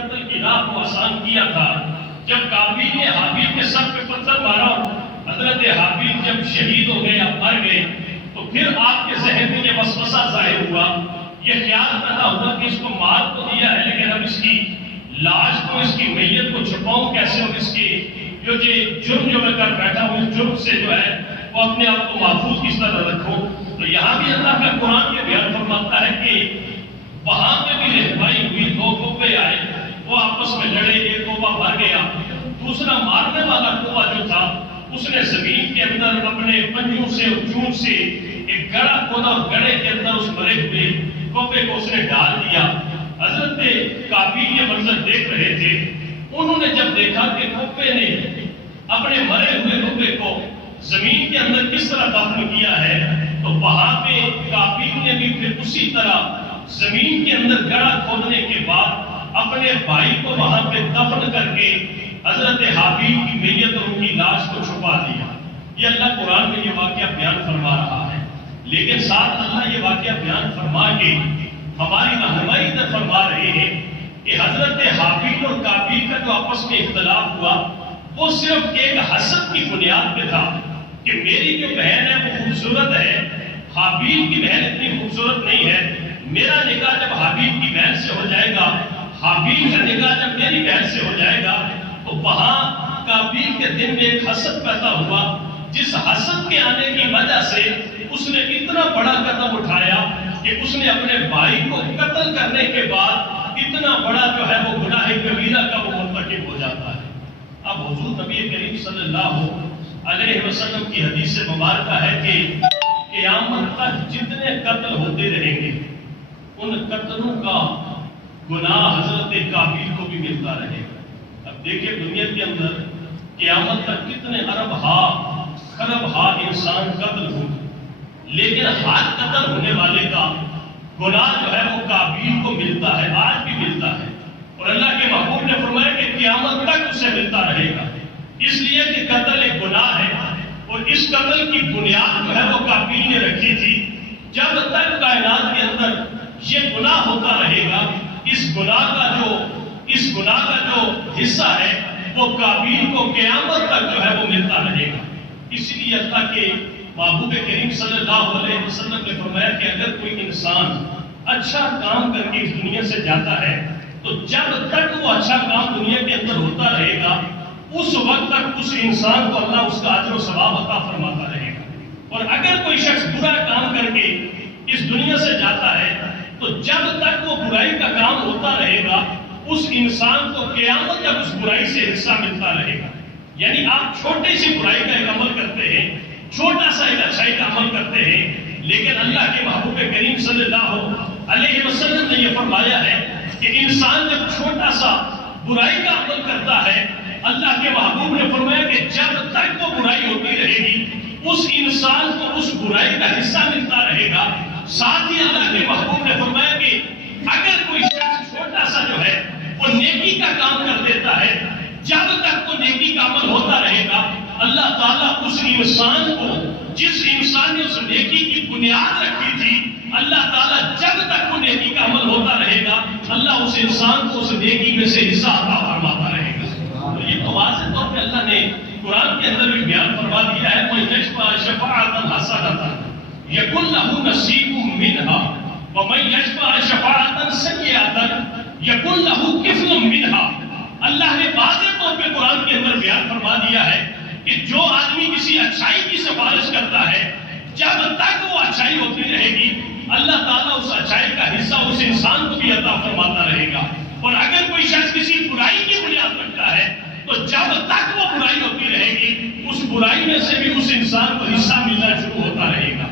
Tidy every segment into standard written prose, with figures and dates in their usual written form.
قتل کی راہ کو آسان کیا تھا۔ جب قابیل نے حابیل کے سر پہ پتھر مارا، حضرت حابیل جب شہید ہو گئے یا مر گئے، تو پھر آپ کے ذہن میں یہ وسوسہ ظاہر ہوا، یہ خیال پیدا ہوا کہ اس کو مار تو دیا ہے، لیکن اب اس کی لاش کو، اس کی میت کو چھپاؤں کیسے، اور اس کے جو جرم جو میں کر بیٹھا ہوں، اس جرم سے جو ہے وہ اپنے آپ کو محفوظ کس طرح رکھو۔ تو یہاں بھی اللہ کا قرآن یہ بیان فرماتا ہے کہ وہاں پہ بھی رہنمائی ہوئی، دو کوے آئے، وہ آپس میں لڑے، ایک کوہ مر گیا، دوسرا مارنے والا کوہ جو تھا اس نے زمین کے اندر اپنے پنجوں سے اور چونچ سے ایک گڑھا کھودا، اور گڑھے کے اندر اس مرے ہوئے کوے کو اس نے ڈال دیا۔ حضرت قابیل یہ منظر دیکھ رہے تھے، انہوں نے جب دیکھا کہ کوے نے اپنے مرے ہوئے کوے کو زمین کے اندر کس طرح دفن کیا ہے، تو وہاں پہ قابیل نے بھی پھر اسی طرح زمین کے اندر گڑھا کھودنے کے بعد اپنے بھائی کو وہاں پہ دفن کر کے حضرت حابیل کی میت اور ان کی لاش کو چھپا دیا۔ یہ اللہ قرآن میں یہ واقعہ بیان فرما رہا ہے، لیکن ساتھ اللہ یہ واقعہ بیان فرما کے ہماری رہنمائی ادھر فرما رہے ہیں کہ حضرت حابیل اور قابیل کا جو آپس میں اختلاف ہوا وہ صرف ایک حسد کی بنیاد پہ تھا کہ میری جو بہن ہے وہ خوبصورت ہے، حابیل کی بہن اتنی خوبصورت نہیں ہے، میرا نکاح جب حابیل کی بہن سے ہو جائے گا، حابیل کا نکاح جب میری بہن سے ہو جائے گا، تو وہاں قابیل کے دل میں ایک حسد پیدا ہوا، جس حسد کے آنے کی وجہ سے اس نے اتنا بڑا قدم اٹھایا کہ اس نے اپنے بھائی کو قتل کرنے کے بعد اتنا بڑا جو ہے وہ گناہ کبیرہ کا وہ مرتکب ہو جاتا ہے۔ اب حضور نبی کریم صلی اللہ علیہ وسلم کی حدیث مبارکہ ہے کہ قیامت تک جتنے قتل ہوتے رہیں گے ان قتلوں کا گناہ حضرت قابیل کو بھی ملتا رہے گا۔ اب دیکھیں دنیا کے اندر قیامت تک کتنے ارب ہا خرب ہا انسان قتل ہو، لیکن ہر قتل ہونے والے کا گناہ جو ہے وہ قابیل کو ملتا ہے، آج بھی ملتا ہے، اور اللہ کے محبوب نے فرمایا کہ قیامت تک اسے ملتا رہے گا، اس لیے کہ قتل ایک گناہ ہے، اور اس قتل کی بنیاد جو ہے وہ قابیل نے رکھی تھی۔ جب تک کائنات کے اندر یہ گناہ ہوتا رہے گا، اس گناہ کا جو حصہ ہے وہ قابیل کو قیامت تک جو ہے وہ ملتا رہے گا۔ اس لیے اللہ کے محبوب کریم صلی اللہ علیہ وسلم نے فرمایا کہ اگر کوئی انسان اچھا کام کر کے اس دنیا سے جاتا ہے تو جب تک وہ اچھا کام دنیا کے اندر ہوتا رہے گا اس وقت تک اس انسان کو اللہ اس کا اجر و ثواب عطا فرماتا رہے گا، اور اگر کوئی شخص برا کام کر کے اس دنیا سے جاتا ہے تو جب تک وہ برائی کا کام ہوتا رہے گا اس انسان کو قیامت تک اس برائی سے حصہ ملتا رہے گا۔ یعنی آپ چھوٹی سی برائی کا ایک عمل کرتے ہیں، چھوٹا سا ایک اچھائی کا عمل کرتے ہیں، لیکن اللہ کے محبوب کریم صلی اللہ علیہ وسلم نے یہ فرمایا ہے کہ انسان جب چھوٹا سا برائی کا عمل کرتا ہے، اللہ کے محبوب نے فرمایا کہ جب تک وہ برائی ہوتی رہے گی اس انسان کو اس برائی کا حصہ ملتا رہے گا۔ ساتھ ہی اللہ کے محبوب نے فرمایا کہ اگر کوئی شخص چھوٹا سا جو ہے وہ نیکی کا کام کر دیتا ہے، جب تک وہ نیکی کا عمل ہوتا رہے گا اللہ تعالیٰ اس انسان کو، جس انسان نے اس نیکی کی بنیاد رکھی تھی، اللہ تعالیٰ جب تک وہ نیکی کا عمل ہوتا رہے گا اللہ اس انسان کو اس نیکی میں سے حصہ عطا فرماتا رہے گا۔ تو یہ تو واضح طور پہ اللہ نے قرآن کے اندر بھی بیان فرما دیا ہے، وَمَن يَشْفَعْ شَفَاعَةً حَسَنَةً يَكُن لَّهُ نَصِيبٌ مِّنْهَا وَمَن يَشْفَعْ شَفَاعَةً سَيِّئَةً يَكُن لَّهُ كِفْلٌ مِّنْهَا۔ اللہ نے واضح طور پہ قرآن کے اندر بیان فرما دیا ہے کہ جو آدمی کسی اچھائی کی سفارش کرتا ہے جب تک وہ اچھائی ہوتی رہے گی اللہ تعالیٰ اس اچھائی کا حصہ اس انسان کو بھی عطا فرماتا رہے گا، اور اگر کوئی شخص کسی برائی کی بنیاد رکھتا ہے تو جب تک وہ برائی ہوتی رہے گی اس برائی میں سے بھی اس انسان کو حصہ ملنا شروع ہوتا رہے گا۔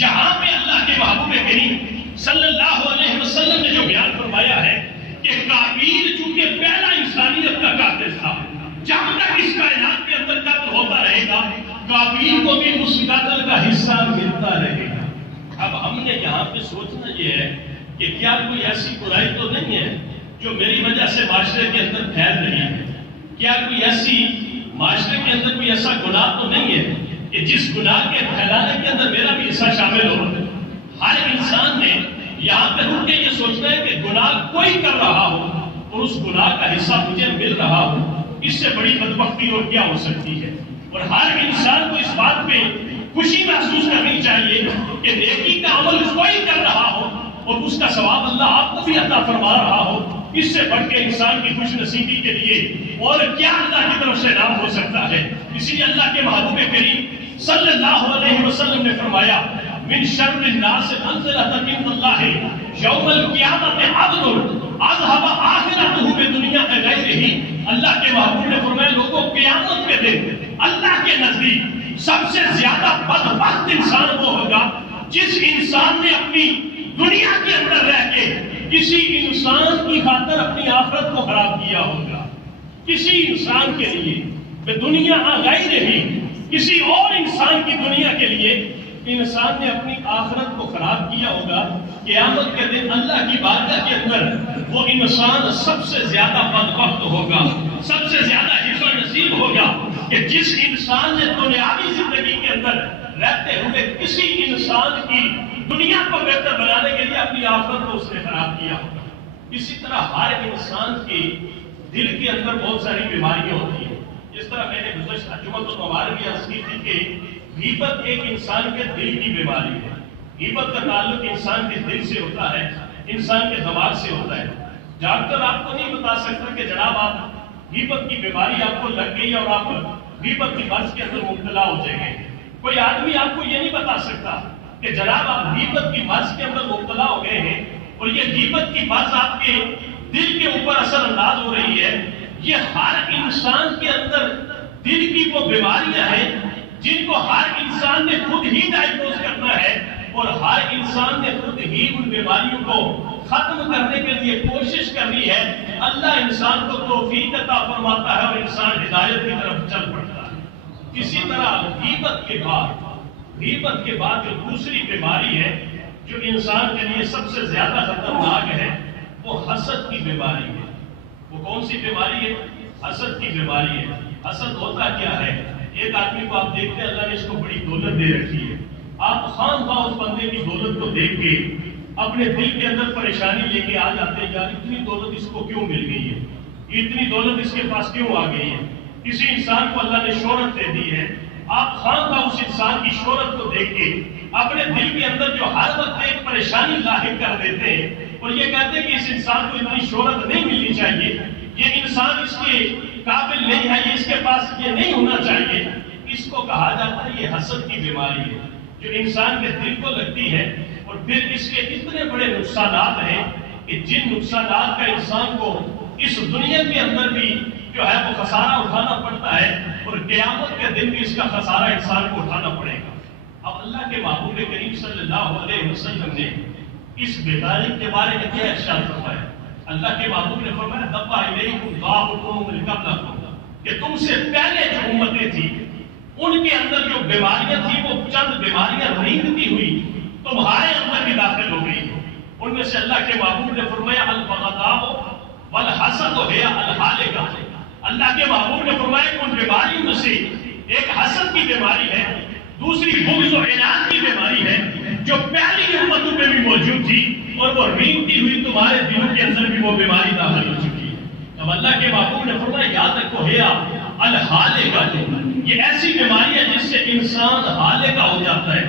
یہاں پہ اللہ کے محبوب کریم صلی اللہ علیہ وسلم نے جو بیان فرمایا ہے کہ قابیل چونکہ پہلا انسانیت کا قاتل تھا، جب تک اس کائنات کے اندر قتل ہوتا رہے گا قابیل کو بھی اس قتل کا حصہ ملتا رہے گا۔ اب ہم نے یہاں پہ سوچنا یہ ہے کہ کیا کوئی ایسی برائی تو نہیں ہے جو میری وجہ سے معاشرے کے اندر پھیل رہی ہے، کیا کوئی ایسی معاشرے کے اندر کوئی ایسا گناہ تو نہیں ہے کہ جس گناہ کے پھیلانے کے اندر میرا بھی حصہ شامل ہو۔ ہر انسان نے یہاں پہ رک کے یہ سوچنا ہے کہ گناہ کوئی کر رہا ہو اور اس گناہ کا حصہ مجھے مل رہا ہو، اس سے بڑی بدبختی اور کیا ہو سکتی ہے؟ اور ہر انسان کو اس بات پہ خوشی محسوس کرنی چاہیے کہ نیکی کا عمل کوئی کر رہا ہو اور اس کا ثواب اللہ آپ کو بھی عطا فرما رہا ہو، اس سے بڑھ کے انسان کی خوش نصیبی کے لیے اور کیا اللہ کی طرف سے نام ہو سکتا ہے؟ اسی لیے اللہ کے محبوب کریم صلی اللہ علیہ وسلم نے فرمایا من شر الناس منزلۃ عند اللہ یوم القیامت عبد اذهب آخرته بدنیا غیرہ۔ اللہ کے محبوب نے فرمایا لوگوں قیامت کے دن اللہ کے نزدیک سب سے زیادہ بدبخت انسان وہ ہوگا جس انسان نے اپنی دنیا کے اندر رہ کے کسی انسان کی خاطر اپنی آخرت کو خراب کیا ہوگا۔ کسی انسان کے لیے دنیا غیر رہی، کسی اور انسان کی دنیا کے لیے انسان نے اپنی آخرت کو خراب کیا ہوگا۔ قیامت کے دن اللہ کی بارگاہ کے اندر وہ انسان سب سے زیادہ بدبخت ہوگا، سب سے زیادہ حفظ نصیب ہوگا کہ جس انسان نے دنیاوی زندگی کے اندر رہتے ہوئے کسی انسان کی دنیا کو بہتر بنانے کے لیے اپنی آخرت کو اس نے خراب کیا ہوگا۔ اسی طرح ہر انسان کے دل کے اندر بہت ساری بیماریاں ہوتی ہیں۔ جس طرح میں نے گزشتہ جمعۃ المبارک میں عرض کی تھی کہ غیبت ایک انسان کے دل کی بیماری ہے۔ غیبت کا تعلق انسان کے دل سے ہوتا ہے، انسان کے دماغ سے ہوتا ہے۔ ڈاکٹر آپ کو نہیں بتا سکتا کہ جناب آپ غیبت کی بیماری آپ کو لگ گئی اور آپ غیبت کی مرض کے اندر مبتلا ہو جائیں گے۔ کوئی آدمی آپ کو یہ نہیں بتا سکتا کہ جناب آپ غیبت کی مرض کے اندر مبتلا ہو گئے ہیں اور یہ غیبت کی مرض آپ کے دل کے اوپر اثر انداز ہو رہی ہے۔ یہ ہر انسان کے اندر دل کی وہ بیماریاں ہیں جن کو ہر انسان نے خود ہی ڈائگنوز کرنا ہے اور ہر انسان نے خود ہی ان بیماریوں کو ختم کرنے کے لیے کوشش کرنی ہے۔ اللہ انسان کو توفیق عطا فرماتا ہے اور انسان ہدایت کی طرف چل پڑتا ہے۔ اسی طرح غیبت کے بعد جو دوسری بیماری ہے جو انسان کے لیے سب سے زیادہ خطرناک ہے وہ حسد کی بیماری ہے۔ وہ کون سی بیماری ہے؟ حسد کی بیماری ہے۔ حسد ہوتا کیا ہے؟ ایک آدمی کو آپ دیکھتے ہیں اللہ نے اس کو بڑی دولت دے رکھی ہے، آپ خواہ خواہ اس بندے کی دولت کو دیکھ کے اپنے دل کے اندر پریشانی لے کے آ جاتے ہیں، یار اتنی دولت اس کو کیوں مل گئی ہے، اتنی دولت اس کے پاس کیوں آ گئی ہے۔ کسی انسان کو اللہ نے شہرت دے دی ہے، آپ خواہ خواہ اس انسان کی شہرت کو دیکھ کے اپنے دل کے اندر جو ہر وقت ایک پریشانی لاحق کر دیتے ہیں اور یہ کہتے ہیں کہ اس انسان کو اتنی شہرت نہیں ملنی چاہیے، یہ انسان اس کے قابل نہیں ہے، یہ اس کے پاس یہ نہیں ہونا چاہیے۔ اس کو کہا جاتا ہے یہ حسد کی بیماری ہے جو انسان کے دل کو لگتی ہے اور پھر اس کے اتنے بڑے نقصانات ہیں کہ جن نقصانات کا انسان کو اس دنیا کے اندر بھی جو ہے وہ خسارہ اٹھانا پڑتا ہے اور قیامت کے دن بھی اس کا خسارہ انسان کو اٹھانا پڑے گا۔ اب اللہ کے محبوب کریم صلی اللہ علیہ وسلم نے اس بیماری کے بارے میں کیا ارشاد فرمایا؟ اللہ کے محبوب نے فرمایا دبا الیکم داؤکم من قبلکم، کہ تم سے پہلے جو امتیں تھیں ان کے اندر جو بیماریاں تھیں وہ چند بیماریاں رینگتی ہوئی تمہارے اندر بھی داخل ہو گئی۔ ان میں سے اللہ کے محبوب نے فرمایا البغضاء والحسد هي الهالكة۔ اللہ کے محبوب نے فرمایا کہ ان بیماریوں میں سے ایک حسد کی بیماری ہے، دوسری بغض و عناد کی بیماری ہے جو پہلی امتوں میں بھی موجود تھی اور وہ رینگتی ہوئی تمہارے دلوں کے اندر بھی وہ بیماری داخل ہو چکی ہے۔ اب اللہ کے محبوب نے فرمایا یاد رکھو ہے الهالكة، یہ ایسی بیماری ہے جس سے انسان ہالکا ہو جاتا ہے،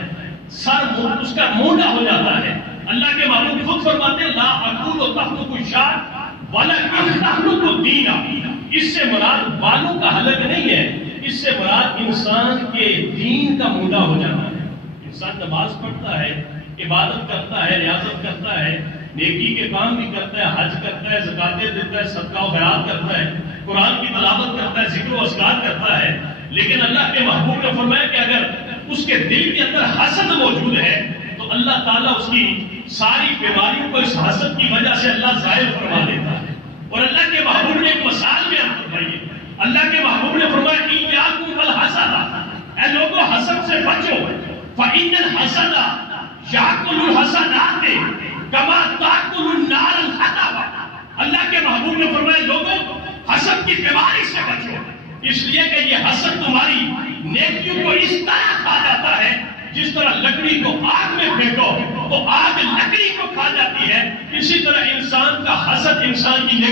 سر اس کا موڑا ہو جاتا ہے۔ اللہ کے محبوب خود فرماتے ہیں لا اقول تحلق الشعر ولکن تحلق الدین، اس سے مراد بالوں کا حلق نہیں ہے، اس سے مراد انسان کے دین کا موڑا ہو جانا ہے۔ انسان نماز پڑھتا ہے، عبادت کرتا ہے، ریاضت کرتا ہے، نیکی کے کام بھی کرتا ہے، حج کرتا ہے، زکاتیں دیتا ہے، صدقہ و خیرات کرتا ہے، قرآن کی تلاوت کرتا ہے، ذکر و اذکار کرتا ہے، لیکن اللہ کے محبوب نے فرمایا کہ اگر اس کے دل کے اندر حسد موجود ہے تو اللہ تعالیٰ اس کی ساری بیماریوں کو اس حسد کی وجہ سے اللہ ظاہر فرما دیتا ہے۔ اور اللہ کے محبوب نے ایک مثال بیان فرمائی ہے، اللہ کے محبوب نے فرمایا ایاکم والحسد، اے لوگوں حسد سے بچو، فإن الحسد یأکل الحسنات کما تأکل النار الحطب۔ اللہ کے محبوب نے فرمایا لوگوں حسد کی بیماری سے بچو، اس لیے کہ یہ حسد تمہاری نیکیوں کو اس طرح کھا جاتا ہے جس طرح لکڑی کو آگ میں پھینکو تو آگ لکڑی کو کھا جاتی ہے، اسی طرح انسان کا حسد انسان کی نیکی